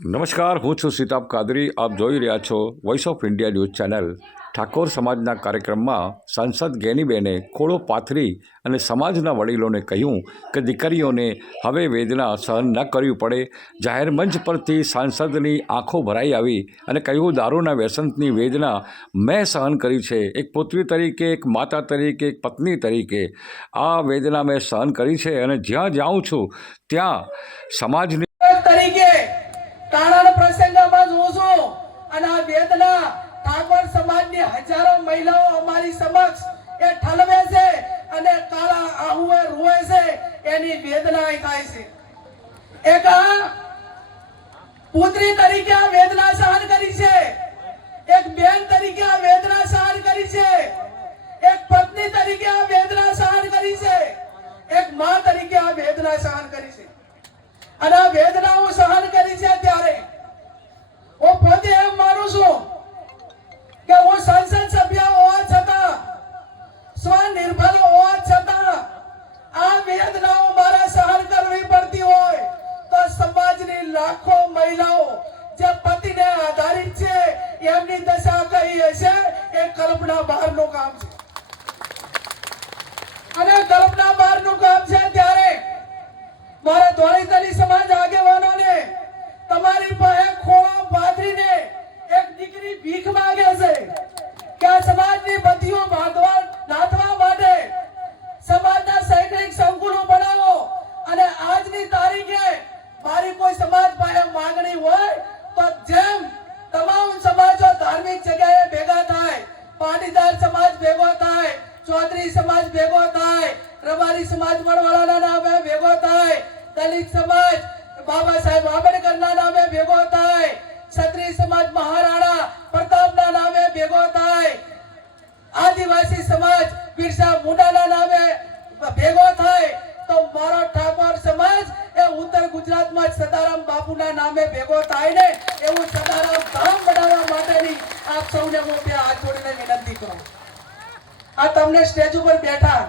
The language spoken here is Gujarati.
નમસ્કાર, હું છું સિતાબ કાદરી. આપ જોઈ રહ્યા છો voice of India news channel. Thakor સમાજના કાર્યક્રમમાં સાંસદ ગેનીબેને ખોળો પાથરી અને સમાજના વડીલોને કહ્યું કે દીકરીઓને હવે વેદના સહન ન કરવી પડે. જાહેર મંચ પરથી સાંસદની આંખો ભરાઈ આવી અને કહ્યું, દારૂના વ્યસનની વેદના મેં સહન કરી છે. એક પુત્રી તરીકે, એક માતા તરીકે, એક પત્ની તરીકે આ વેદના મેં સહન કરી છે અને જ્યાં જાઉં છું ત્યાં સમાજની તરીકે કાળાના પ્રસંગમાં જોઉં છું અને આ વેદના ઠાકોર સમાજની હજારો મહિલાઓ અમારી સમક્ષ એ ઠલવે છે અને કાળા આહુએ રોવે છે. એની વેદના થાય છે. એક પુત્રી તરીકે આ વેદના સહન કરી છે, એક બેન તરીકે આ વેદના સહન કરી છે, એક પત્ની તરીકે આ વેદના સહન કરી છે, એક માં તરીકે આ વેદના સહન કરી છે. અને આ વેદના હું સહન કરી છે ત્યારે હું પોતે એમ માનું છું કે હું સંસદ સભ્ય હોવા છતાં, સ્વનિર્ભર હોવા છતાં આ વેદનાઓ મારા સહન કરવી પડતી હોય તો સમાજની લાખો મહિલાઓ જે પતિને આધારિત છે એમની દશા કઈ હશે એ કલ્પના બહારનું કામ છે. અને કલ્પના બહારનું કામ છે ત્યારે મારા ધોળીતરી સમાજ આગેવાનોને તમારી પાસે ખોળો પાથરીને એક દીકરી ભીખ માંગે છે કે આ સમાજની બત્તીઓ નાથવા માટે સમાજના શૈક્ષણિક સંકુલો બનાવો. અને આજની તારીખે મારી કોઈ સમાજ પાસે માંગણી હોય તો જેમ તમામ સમાજો ધાર્મિક જગ્યાએ ભેગા થાય, પાટીદાર સમાજ ભેગો થાય, ચૌધરી સમાજ ભેગો થાય, રબારી સમાજ વડવાળાના નામે ભેગો થાય, દલિત સમાજ બાબા સાહેબ આંબેડકરના નામે ભેગો થાય, ક્ષત્રિય સમાજ મહારાણા પ્રતાપના નામે ભેગો થાય, આદિવાસી સમાજ બિરસા મુંડાના નામે ભેગો થાય, તો મારો ઠાકોર સમાજ એ ઉત્તર ગુજરાતમાં સદારામ બાપુના નામે ભેગો થાય ને એવું સદારામ ધામ બનાવવા માટેની આપ સૌને હું બે હાથ જોડીને વિનંતી કરું. આ તમને સ્ટેજ ઉપર બેઠા